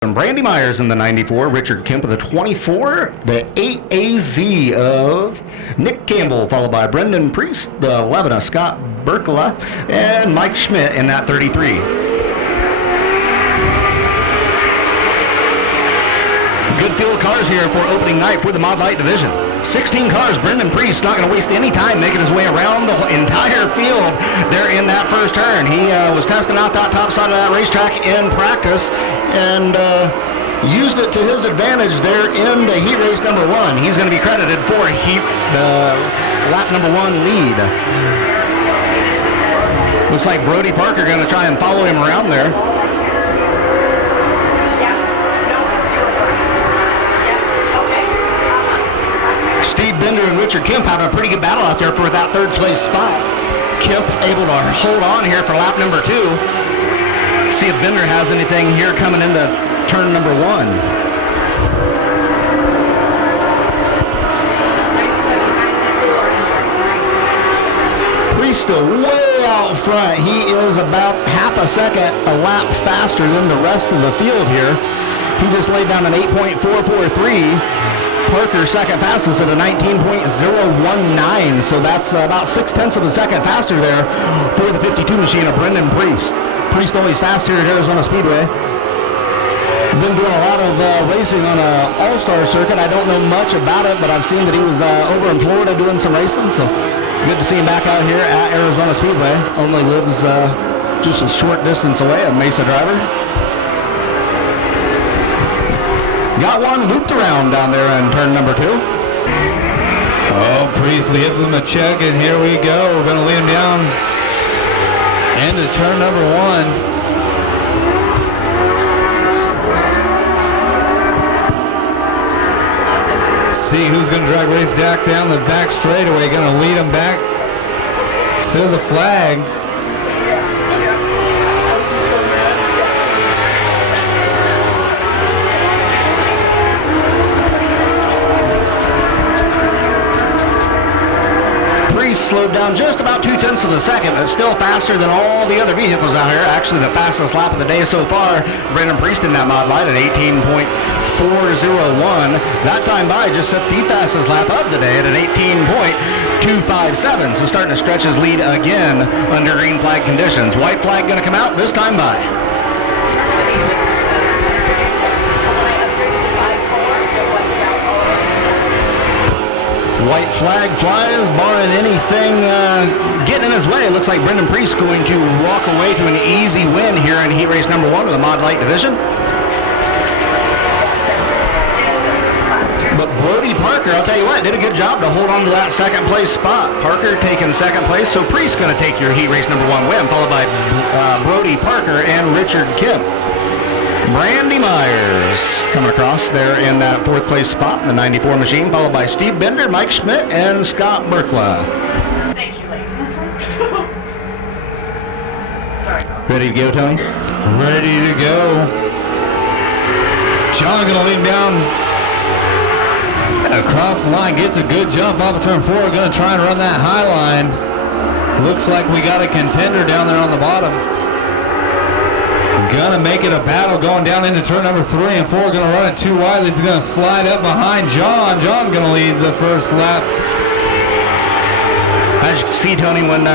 Brandy Myers in the 94, Richard Kemp of the 24, the 8AZ of Nick Campbell, followed by Brendan Priest, the 11 of Scott Berkla, and Mike Schmidt in that 33. Good field of cars here for opening night for the ModLite division. 16 cars. Brendan Priest not going to waste any time making his way around the entire field there in that first turn. He was testing out that top side of that racetrack in practice and used it to his advantage there in the heat race number one. He's going to be credited for the lap number one lead. Looks like Brody Parker going to try and follow him around there. Steve Bender and Richard Kemp having a pretty good battle out there for that third place spot. Kemp able to hold on here for lap number two. See if Bender has anything here coming into turn number one. Priest way out front. He is about half a second a lap faster than the rest of the field here. He just laid down an 8.443. Parker second fastest at a 19.019, so that's about 0.6 of a second faster there for the 52 machine of Brendan Priest. Priest always fast here at Arizona Speedway. Been doing a lot of racing on an all-star circuit. I don't know much about it, but I've seen that he was over in Florida doing some racing, so good to see him back out here at Arizona Speedway. Only lives just a short distance away, a Mesa driver. Got one looped around down there in turn number two. Oh, Priest gives him a check, and here we go. We're going to lead him down into turn number one. See who's going to drag Race Dak down the back straightaway. Going to lead him back to the flag. Slowed down just about 0.2 of a second, but still faster than all the other vehicles out here. Actually, the fastest lap of the day so far. Brendan Priest in that ModLite at 18.401. That time by just set the fastest lap of the day at an 18.257. So starting to stretch his lead again under green flag conditions. White flag going to come out this time by. White flag flies, barring anything getting in his way. It looks like Brendan Priest going to walk away to an easy win here in heat race number one of the ModLite division. But Brody Parker, I'll tell you what, did a good job to hold on to that second place spot. Parker taking second place, so Priest going to take your heat race number one win, followed by Brody Parker and Richard Kemp. Brandy Myers coming across there in that fourth place spot in the 94 machine, followed by Steve Bender, Mike Schmidt, and Scott Berkla. Thank you, ladies. Sorry. Ready to go, Tony? Ready to go. John going to lead him down across the line, gets a good jump off of turn four, going to try and run that high line. Looks like we got a contender down there on the bottom. Gonna make it a battle going down into turn number 3 and 4. Gonna run it too wide. It's gonna slide up behind John. John gonna lead the first lap. As you can see, Tony, when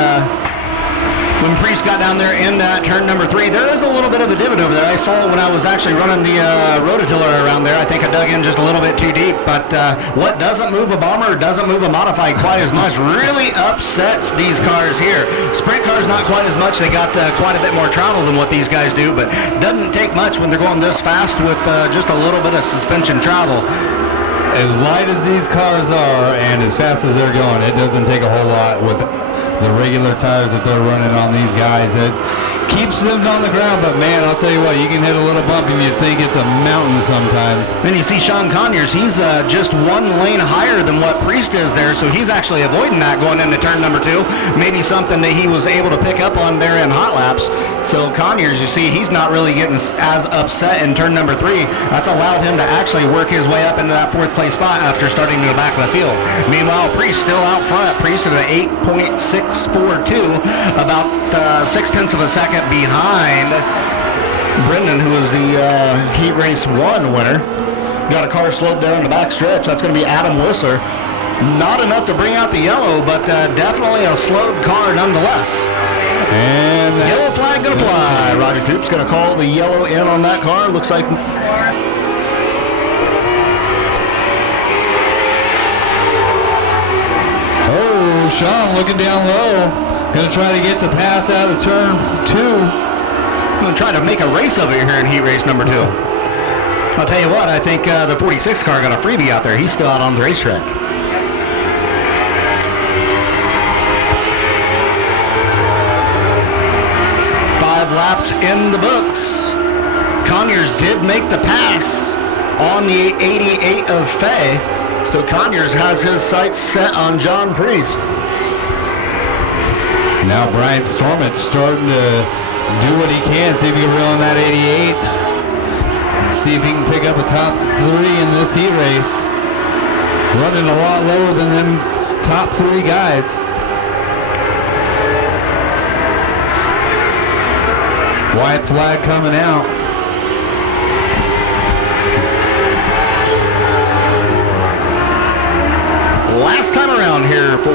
Priest got down there in that turn number 3, there is a little bit of a divot over there. I saw it when I was actually running the rototiller around there. I think I dug in just a little bit too deep, but what doesn't move a bomber doesn't move a modified quite as much. Really upsets these cars here. Sprint cars not quite as much. They got quite a bit more travel than what these guys do, but doesn't take much when they're going this fast with just a little bit of suspension travel. As light as these cars are and as fast as they're going, it doesn't take a whole lot with the regular tires that they're running on these guys. It keeps them on the ground, but man, I'll tell you what, you can hit a little bump and you think it's a mountain sometimes. Then you see Sean Conyers, he's just one lane higher than what Priest is there, so he's actually avoiding that going into turn number 2. Maybe something that he was able to pick up on there in hot laps. So Conyers, you see, he's not really getting as upset in turn number 3. That's allowed him to actually work his way up into that fourth place spot after starting to the back of the field. Meanwhile, Priest still out front. Priest at an 8.642, 6/10 of a second behind Brendan, who was the Heat Race 1 winner, got a car slowed down in the back stretch. That's going to be Adam Whistler. Not enough to bring out the yellow, but definitely a slowed car nonetheless. And Yellow flag going to fly. Roger Toop's going to call the yellow in on that car. Looks like... Oh, Sean looking down low. Going to try to get the pass out of turn 2. I'm going to try to make a race of it here in Heat Race number 2. I'll tell you what, I think the 46 car got a freebie out there. He's still out on the racetrack. Laps in the books. Conyers did make the pass on the 88 of Fay, so Conyers has his sights set on John Priest. Now Brian Stormont starting to do what he can, see if he can reel in that 88. See if he can pick up a top 3 in this heat race. Running a lot lower than them top 3 guys. White flag coming out. Last time around here for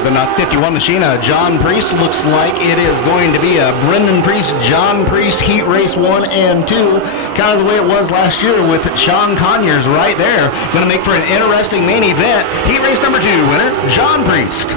the 51 machine, John Priest. Looks like it is going to be a Brendan Priest, John Priest Heat Race 1 and 2. Kind of the way it was last year with Sean Conyers right there. Going to make for an interesting main event. Heat Race number 2 winner, John Priest.